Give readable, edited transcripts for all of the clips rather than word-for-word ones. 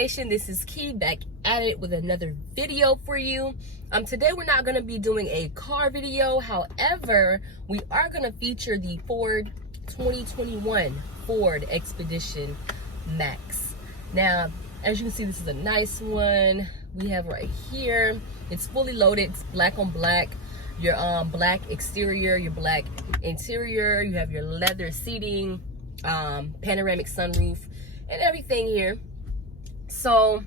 Nation, this is Key back at it with another video for you. Today we're not going to be doing a car video. However, we are going to feature the Ford 2021 Ford Expedition Max. Now, as you can see, this is a nice one we have right here. It's fully loaded. It's black on black. Your black exterior, your black interior. You have your leather seating, panoramic sunroof, and everything here. So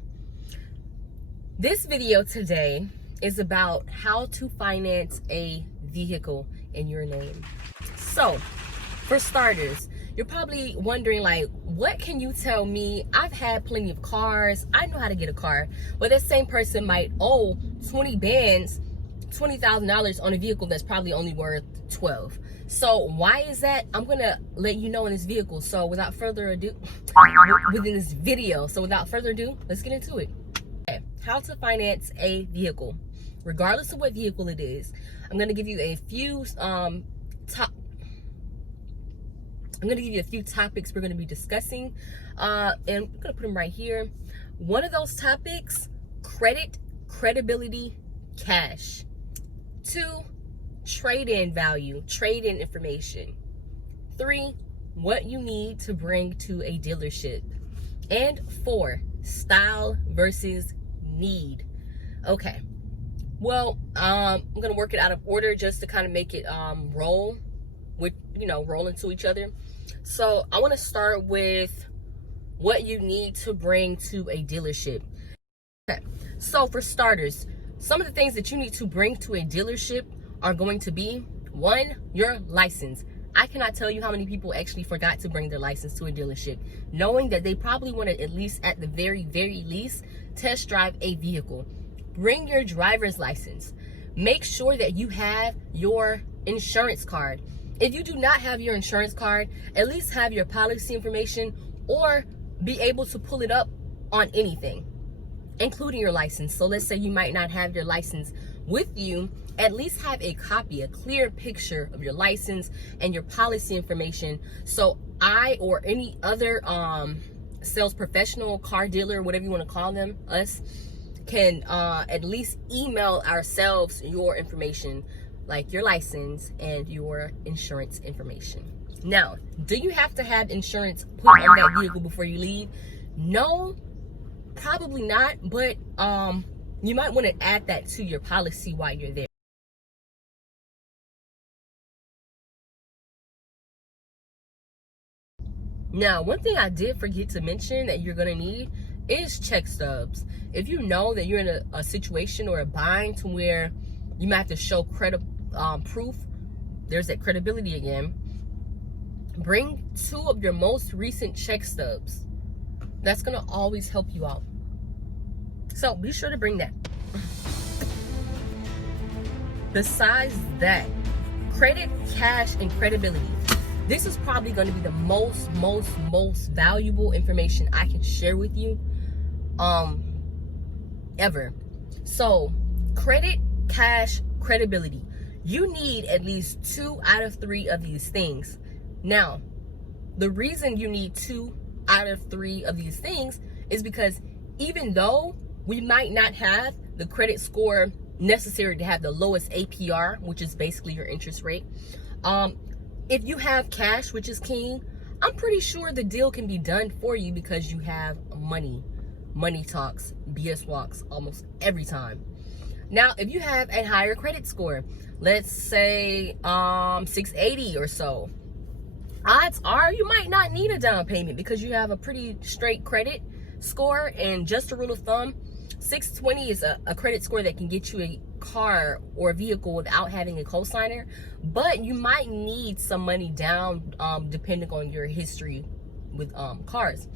this video today is about how to finance a vehicle in your name. So for starters, you're probably wondering, like, what can you tell me? I've had plenty of cars. I know how to get a car. But that same person might owe 20 bands, $20,000 on a vehicle that's probably only worth 12. So why is that? I'm gonna let you know in this vehicle. So without further ado, within this video. So without further ado, let's get into it. Okay. How to finance a vehicle, regardless of what vehicle it is. I'm gonna give you a few topics we're gonna be discussing, and I'm gonna put them right here. One of those topics: credit, credibility, cash. 2, trade-in value, trade-in information. 3, what you need to bring to a dealership. And 4, style versus need. Okay, well, I'm gonna work it out of order just to kind of make it roll into each other. So I want to start with what you need to bring to a dealership. Okay, so for starters, some of the things that you need to bring to a dealership are going to be: 1, your license. I cannot tell you how many people actually forgot to bring their license to a dealership, knowing that they probably want to, at least at the very least, test drive a vehicle. Bring your driver's license. Make sure that you have your insurance card. If you do not have your insurance card, at least have your policy information, or be able to pull it up on anything, including your license. So let's say you might not have your license with you, at least have a copy, a clear picture of your license and your policy information, so I or any other sales professional, car dealer, whatever you want to call them, us, can at least email ourselves your information, like your license and your insurance information. Now, do you have to have insurance put on that vehicle before you leave? No, probably not, but you might want to add that to your policy while you're there. Now, one thing I did forget to mention that you're gonna need is check stubs. If you know that you're in a situation or a bind to where you might have to show proof, there's that credibility again, bring 2 of your most recent check stubs. That's gonna always help you out. So be sure to bring that. Besides that, credit, cash, and credibility. This is probably going to be the most valuable information I can share with you ever. So credit, cash, credibility. You need at least 2 out of 3 of these things. Now, the reason you need 2 out of 3 of these things is because even though we might not have the credit score necessary to have the lowest APR, which is basically your interest rate, if you have cash, which is king, I'm pretty sure the deal can be done for you because you have money. Money talks, BS walks almost every time. Now, if you have a higher credit score, let's say 680 or so, odds are you might not need a down payment because you have a pretty straight credit score. And just a rule of thumb, 620 is a credit score that can get you a car or a vehicle without having a cosigner, but you might need some money down depending on your history with cars.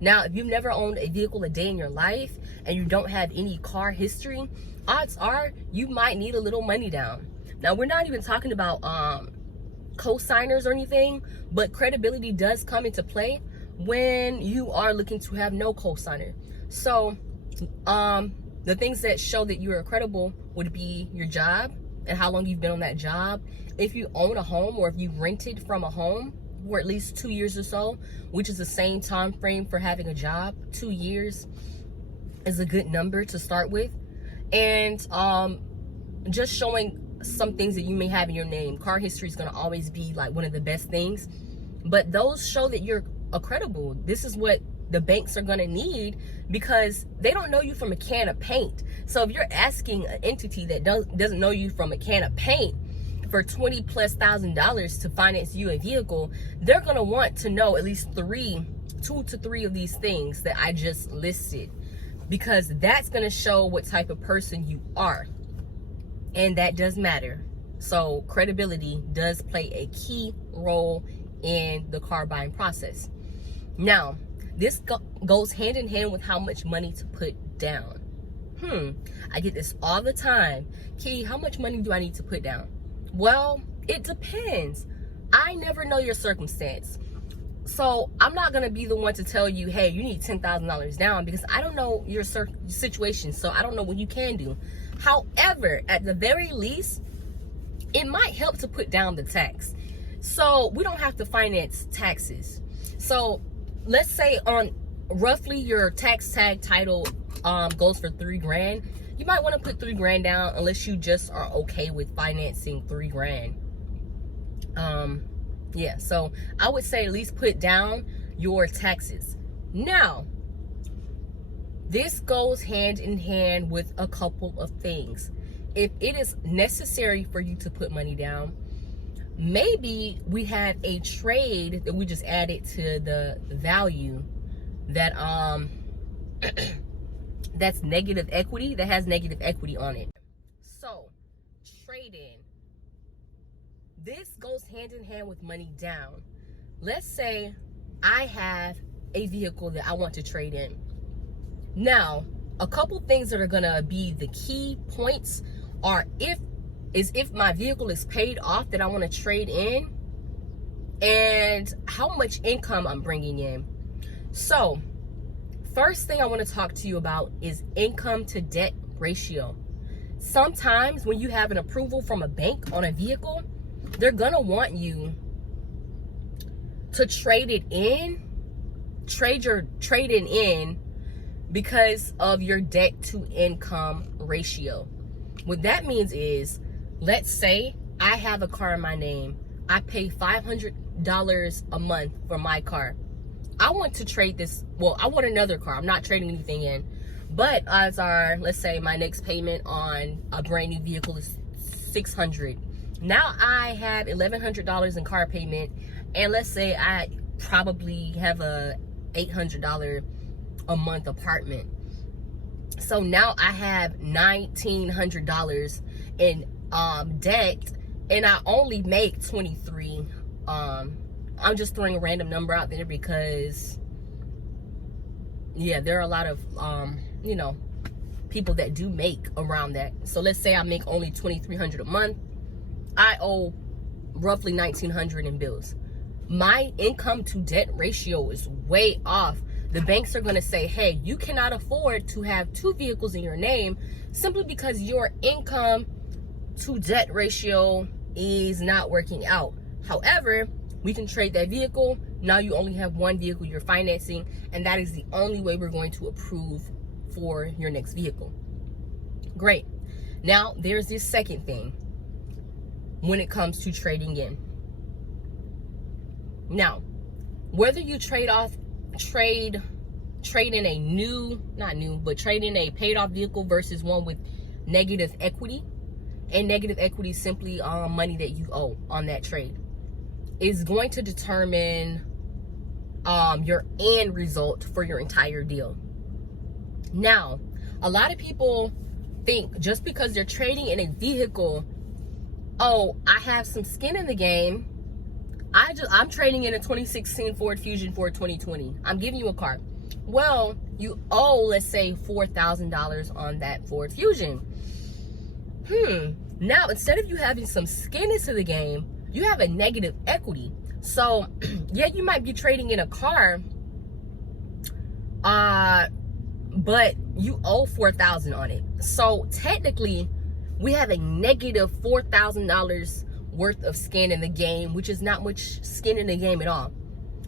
Now, if you've never owned a vehicle a day in your life and you don't have any car history, odds are you might need a little money down. Now, we're not even talking about cosigners or anything, but credibility does come into play when you are looking to have no cosigner. So the things that show that you are credible would be your job and how long you've been on that job. If you own a home or if you rented from a home for at least 2 years or so, which is the same time frame for having a job, 2 years. is a good number to start with. And just showing some things that you may have in your name. Car history is going to always be like one of the best things, but those show that you're credible. This is what the banks are going to need, because they don't know you from a can of paint. So if you're asking an entity that doesn't know you from a can of paint for $20,000+ to finance you a vehicle, they're going to want to know at least 2 to 3 of these things that I just listed, because that's going to show what type of person you are, and that does matter. So credibility does play a key role in the car buying process. Now, this goes hand in hand with how much money to put down. I get this all the time. Key, how much money do I need to put down? Well, it depends. I never know your circumstance. So I'm not going to be the one to tell you, hey, you need $10,000 down, because I don't know your situation. So I don't know what you can do. However, at the very least, it might help to put down the tax. So we don't have to finance taxes. So let's say on roughly your tax tag title goes for $3,000. You might want to put $3,000 down, unless you just are okay with financing $3,000. Yeah, so I would say at least put down your taxes. Now, this goes hand in hand with a couple of things. If it is necessary for you to put money down, maybe we have a trade that we just added to the value that that's negative equity, that has negative equity on it. So trade in. This goes hand in hand with money down. Let's say I have a vehicle that I want to trade in. Now, a couple things that are gonna be the key points are if my vehicle is paid off that I want to trade in, and how much income I'm bringing in. So first thing I want to talk to you about is income to debt ratio. Sometimes when you have an approval from a bank on a vehicle, they're gonna want you to trade it in, trade it in, because of your debt to income ratio. What that means is, let's say I have a car in my name. I pay $500 a month for my car. I want to trade this. Well, I want another car. I'm not trading anything in. But odds are, let's say my next payment on a brand new vehicle is $600. Now I have $1,100 in car payment. And let's say I probably have a $800 a month apartment. So now I have $1,900 in debt, and I only make 23. I'm just throwing a random number out there because, yeah, there are a lot of people that do make around that. So let's say I make only $2,300 a month. I owe roughly $1,900 in bills. My income to debt ratio is way off. The banks are going to say, hey, you cannot afford to have 2 vehicles in your name simply because your income to debt ratio is not working out. However, we can trade that vehicle. Now you only have 1 vehicle you're financing, and that is the only way we're going to approve for your next vehicle. Great. Now there's this second thing when it comes to trading in. Now, whether you trade in a trade in a paid off vehicle versus one with negative equity, and negative equity is simply money that you owe on that trade, is going to determine your end result for your entire deal. Now, a lot of people think just because they're trading in a vehicle, oh, I have some skin in the game. I'm trading in a 2016 Ford Fusion for 2020. I'm giving you a car. Well, you owe, let's say, $4,000 on that Ford Fusion. Now, instead of you having some skin into the game, you have a negative equity. So, yeah, you might be trading in a car, but you owe $4,000 on it. So, technically, we have a negative $4,000 worth of skin in the game, which is not much skin in the game at all.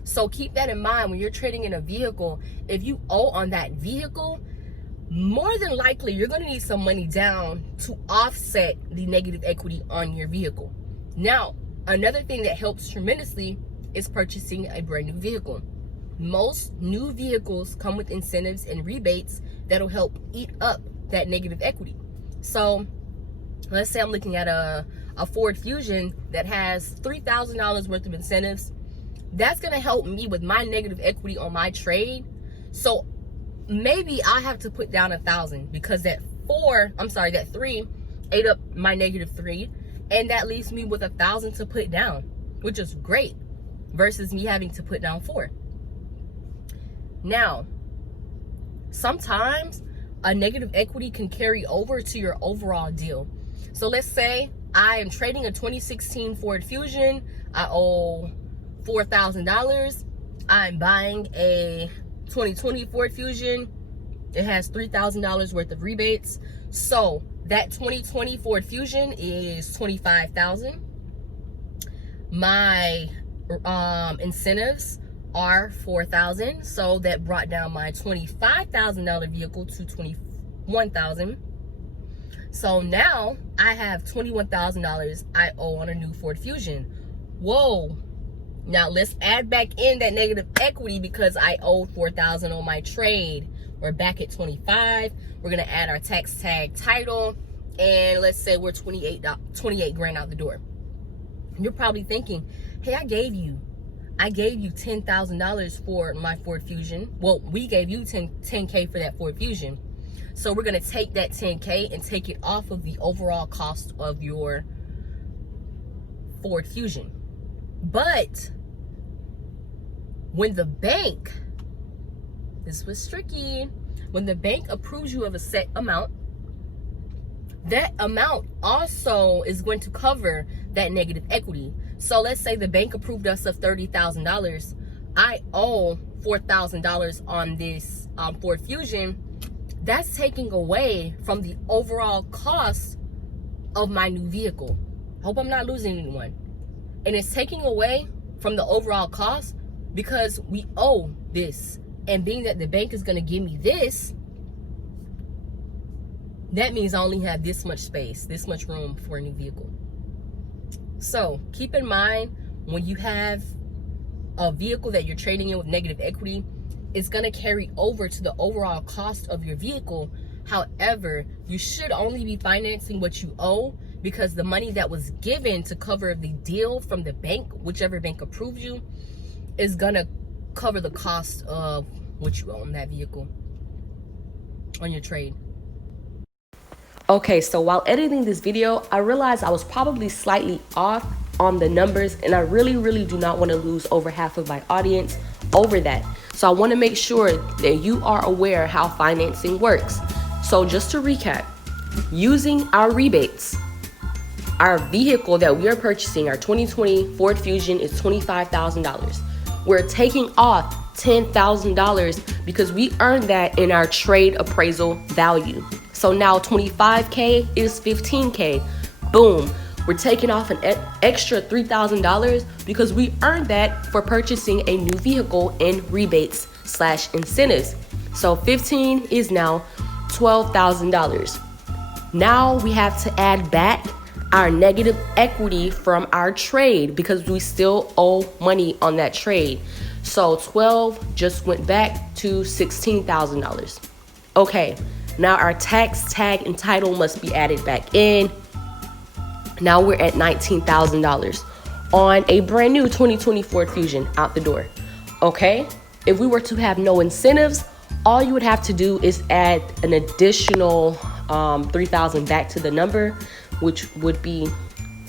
So keep that in mind when you're trading in a vehicle. If you owe on that vehicle, more than likely you're going to need some money down to offset the negative equity on your vehicle. Now, another thing that helps tremendously is purchasing a brand new vehicle. Most new vehicles come with incentives and rebates that'll help eat up that negative equity. So let's say I'm looking at a Ford Fusion that has $3,000 worth of incentives. That's going to help me with my negative equity on my trade. So maybe I have to put down $1,000 because that 3 ate up my -3, and that leaves me with $1,000 to put down, which is great, versus me having to put down 4. Now, sometimes a negative equity can carry over to your overall deal. So let's say I am trading a 2016 Ford Fusion. I owe $4,000. I'm buying a 2020 Ford Fusion. It has $3,000 worth of rebates. So that 2020 Ford Fusion is $25,000. My incentives are $4,000. So that brought down my $25,000 vehicle to $21,000. So now I have $21,000 I owe on a new Ford Fusion. Whoa. Now let's add back in that negative equity because I owe $4,000 on my trade. We're back at 25. We're gonna add our tax tag title, and let's say we're 28 grand out the door. You're probably thinking, hey, I gave you $10,000 for my Ford Fusion. Well, we gave you 10K for that Ford Fusion. So we're gonna take that 10K and take it off of the overall cost of your Ford Fusion. But when the bank, this was tricky, when the bank approves you of a set amount, that amount also is going to cover that negative equity. So let's say the bank approved us of $30,000. I owe $4,000 on this Ford Fusion. That's taking away from the overall cost of my new vehicle. Hope I'm not losing anyone. And it's taking away from the overall cost because we owe this. And being that the bank is going to give me this, that means I only have this much space, this much room for a new vehicle. So keep in mind, when you have a vehicle that you're trading in with negative equity, it's going to carry over to the overall cost of your vehicle. However, you should only be financing what you owe, because the money that was given to cover the deal from the bank, whichever bank approves you, is going to cover the cost of what you owe on that vehicle, on your trade. Okay, so while editing this video, I realized I was probably slightly off on the numbers, and I really do not want to lose over half of my audience over that. So I want to make sure that you are aware how financing works. So just to recap, using our rebates, our vehicle that we are purchasing, our 2020 Ford Fusion, is $25,000. We're taking off $10,000 because we earned that in our trade appraisal value. So now 25K is 15K. Boom. We're taking off an extra $3,000 because we earned that for purchasing a new vehicle in rebates / incentives. So 15 is now $12,000. Now we have to add back our negative equity from our trade because we still owe money on that trade. So 12 just went back to $16,000. Okay, now our tax tag and title must be added back in. Now we're at $19,000 on a brand new 2020 Ford Fusion out the door. Okay, if we were to have no incentives, all you would have to do is add an additional $3,000 back to the number, which would be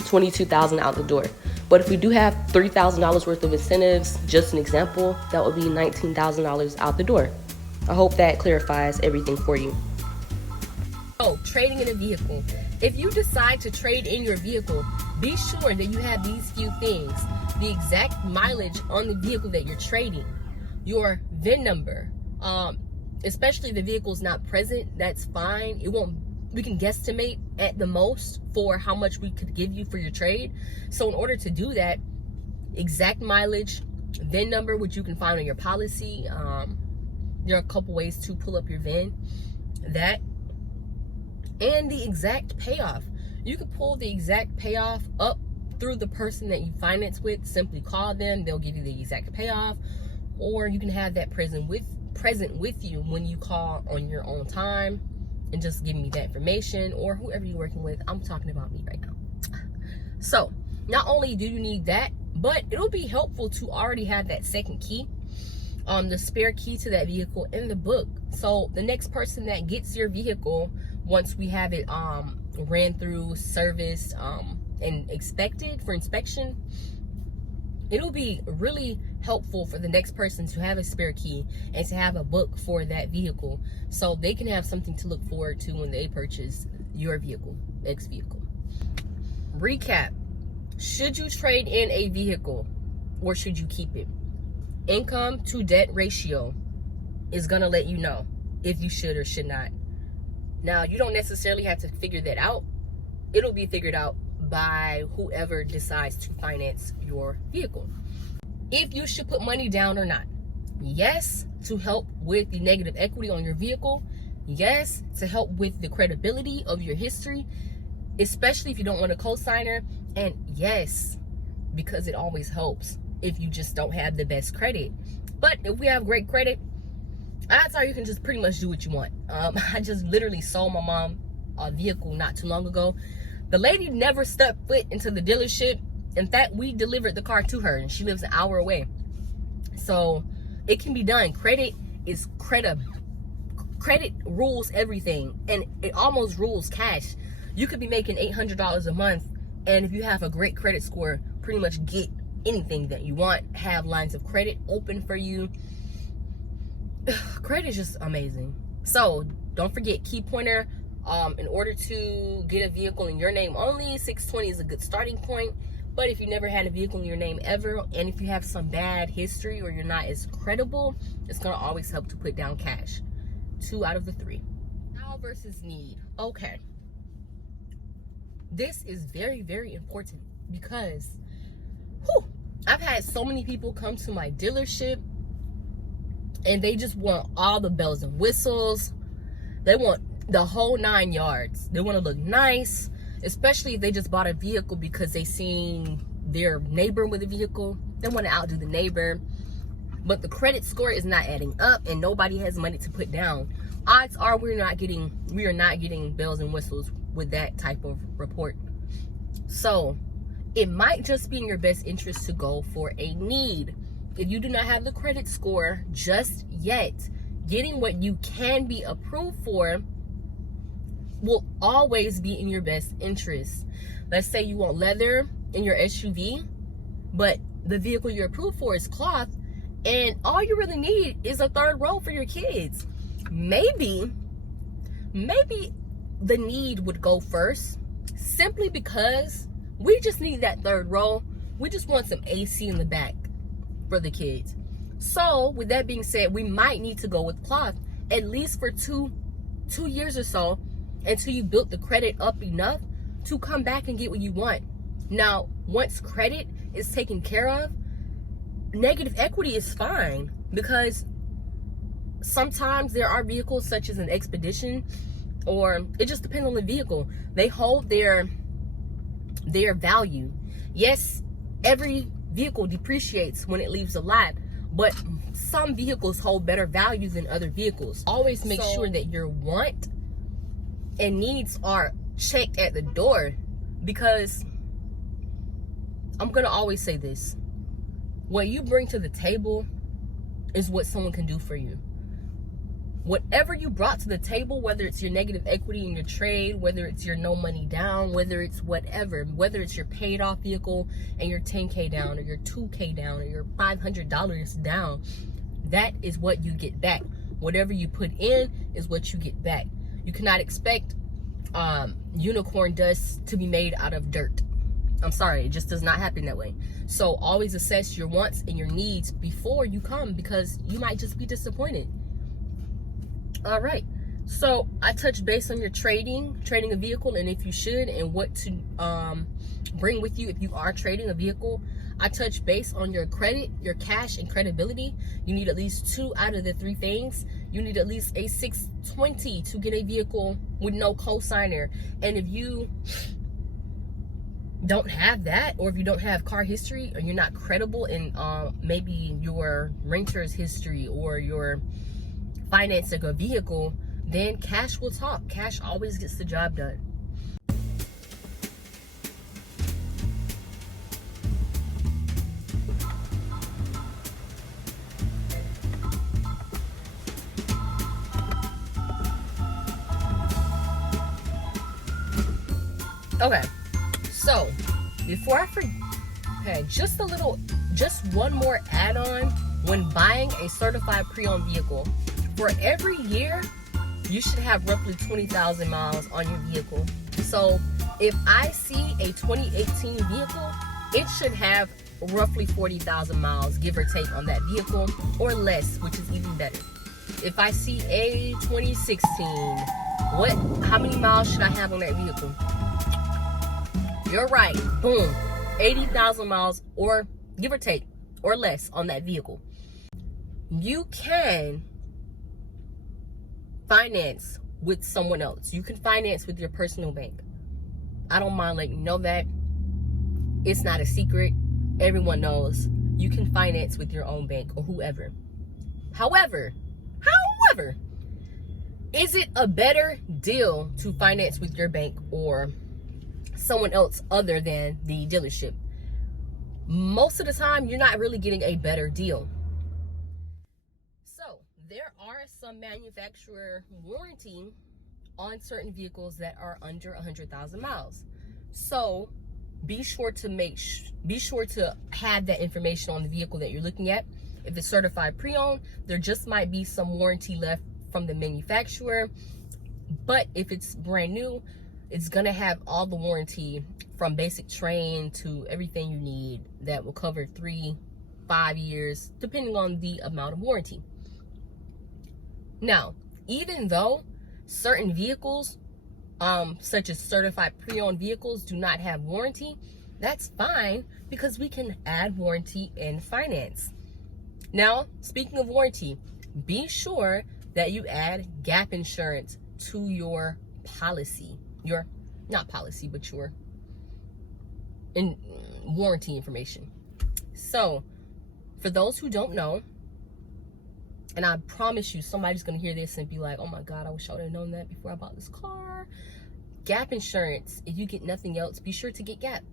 $22,000 out the door. But if we do have $3,000 worth of incentives, just an example, that would be $19,000 out the door. I hope that clarifies everything for you. Oh, trading in a vehicle. If you decide to trade in your vehicle, be sure that you have these few things: the exact mileage on the vehicle that you're trading, your VIN number. Especially if the vehicle is not present, that's fine. We can guesstimate at the most for how much we could give you for your trade. So in order to do that, exact mileage, VIN number, which you can find on your policy. There are a couple ways to pull up your VIN. that, and the exact payoff. You can pull the exact payoff up through the person that you finance with. Simply call them, they'll give you the exact payoff, or you can have that present with you when you call on your own time and just give me that information, or whoever you're working with. I'm talking about me right now. So not only do you need that, but it'll be helpful to already have that second key, the spare key to that vehicle in the book. So the next person that gets your vehicle, once we have it ran through, serviced, and expected for inspection, it'll be really helpful for the next person to have a spare key and to have a book for that vehicle, so they can have something to look forward to when they purchase your vehicle, X vehicle. Recap: should you trade in a vehicle or should you keep it? Income to debt ratio is gonna let you know if you should or should not. Now, you don't necessarily have to figure that out. It'll be figured out by whoever decides to finance your vehicle. If you should put money down or not. Yes, to help with the negative equity on your vehicle. Yes, to help with the credibility of your history, especially if you don't want a co-signer. And yes, because it always helps if you just don't have the best credit. But if we have great credit, that's how you can just pretty much do what you want. I just literally sold my mom a vehicle not too long ago. The lady never stepped foot into the dealership. In fact, we delivered the car to her, and she lives an hour away. So it can be done. Credit is credit rules everything, and it almost rules cash. You could be making $800 a month, and if you have a great credit score, pretty much get anything that you want. Have lines of credit open for you. Credit is just amazing. So don't forget, key pointer, in order to get a vehicle in your name only, 620 is a good starting point. But if you never had a vehicle in your name ever, and if you have some bad history or you're not as credible, it's going to always help to put down cash. 2 out of the 3. Now versus need. Okay. This is very, very important because I've had so many people come to my dealership and they just want all the bells and whistles. They want the whole 9 yards. They want to look nice, especially if they just bought a vehicle because they seen their neighbor with a vehicle. They want to outdo the neighbor, but the credit score is not adding up and nobody has money to put down. Odds are we are not getting bells and whistles with that type of report. So it might just be in your best interest to go for a need. If you do not have the credit score just yet, getting what you can be approved for will always be in your best interest. Let's say you want leather in your SUV, but the vehicle you're approved for is cloth, and all you really need is a third row for your kids. Maybe the need would go first, simply because we just need that third row. We just want some AC in the back for the kids. So with that being said, we might need to go with cloth at least for two years or so, until you built the credit up enough to come back and get what you want. Now, once credit is taken care of, negative equity is fine, because sometimes there are vehicles such as an Expedition, or it just depends on the vehicle. They hold their value. Yes, every vehicle depreciates when it leaves the lot, but some vehicles hold better value than other vehicles. Always make sure that your want and needs are checked at the door, because I'm gonna always say this: what you bring to the table is what someone can do for you. Whatever you brought to the table, whether it's your negative equity in your trade, whether it's your no money down, whether it's whatever, whether it's your paid off vehicle and your 10K down, or your 2K down, or your $500 down, that is what you get back. Whatever you put in is what you get back. You cannot expect unicorn dust to be made out of dirt. I'm sorry, it just does not happen that way. So always assess your wants and your needs before you come, because you might just be disappointed. All right, so I touched base on your trading a vehicle, and if you should, and what to bring with you if you are trading a vehicle. I touch base on your credit, your cash, and credibility. You need at least 2 out of the 3 things. You need at least a 620 to get a vehicle with no cosigner. And if you don't have that, or if you don't have car history, or you're not credible in maybe your renter's history or your financing a vehicle, then cash will talk. Cash always gets the job done. Okay, so before I forget, just one more add-on when buying a certified pre-owned vehicle. For every year, you should have roughly 20,000 miles on your vehicle. So if I see a 2018 vehicle, it should have roughly 40,000 miles, give or take, on that vehicle, or less, which is even better. If I see a 2016, how many miles should I have on that vehicle? You're right, boom, 80,000 miles, or give or take, or less on that vehicle. You can finance with someone else. You can finance with your personal bank. I don't mind letting you know that. It's not a secret. Everyone knows. You can finance with your own bank or whoever. However, is it a better deal to finance with your bank or someone else other than the dealership? Most of the time, you're not really getting a better deal. So there are some manufacturer warranty on certain vehicles that are under 100,000 miles. So be sure to have that information on the vehicle that you're looking at. If it's certified pre-owned, there just might be some warranty left from the manufacturer. But if it's brand new, it's gonna have all the warranty from basic train to everything you need that will cover 3-5 years, depending on the amount of warranty. Now, even though certain vehicles, such as certified pre-owned vehicles, do not have warranty, that's fine, because we can add warranty in finance. Now, speaking of warranty, be sure that you add gap insurance to your policy. Your warranty information. So, for those who don't know, and I promise you, somebody's gonna hear this and be like, oh my God, I wish I would have known that before I bought this car. Gap insurance, if you get nothing else, be sure to get Gap.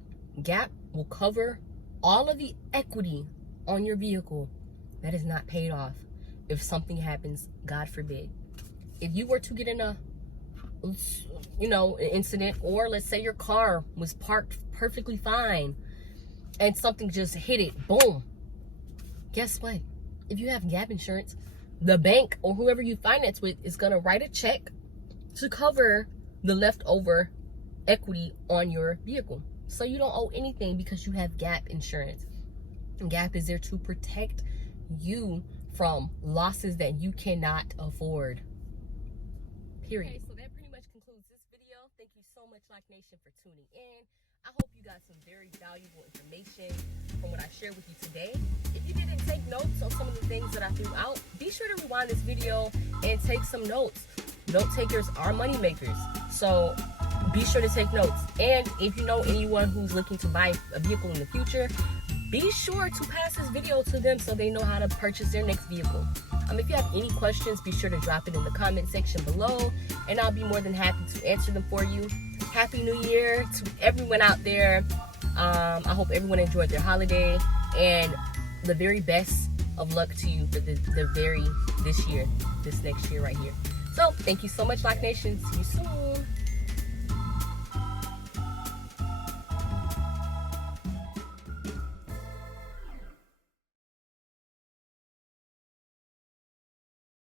Gap will cover all of the equity on your vehicle that is not paid off if something happens, God forbid. If you were to get in an incident, or let's say your car was parked perfectly fine and something just hit it, boom. Guess what? If you have Gap insurance, the bank or whoever you finance with is gonna write a check to cover the leftover equity on your vehicle. So you don't owe anything because you have Gap insurance. And Gap is there to protect you from losses that you cannot afford. Period. Okay, so that pretty much concludes this video. Thank you so much, Like Nation, for tuning in. I hope you got some very valuable information from what I shared with you today. If you didn't take notes on some of the things that I threw out, be sure to rewind this video and take some notes. Note takers are money makers, so be sure to take notes. And if you know anyone who's looking to buy a vehicle in the future, be sure to pass this video to them so they know how to purchase their next vehicle. If you have any questions, be sure to drop it in the comment section below, and I'll be more than happy to answer them for you. Happy New Year to everyone out there. I hope everyone enjoyed their holiday, and the very best of luck to you for this next year right here. So thank you so much, Like Nation. See you soon.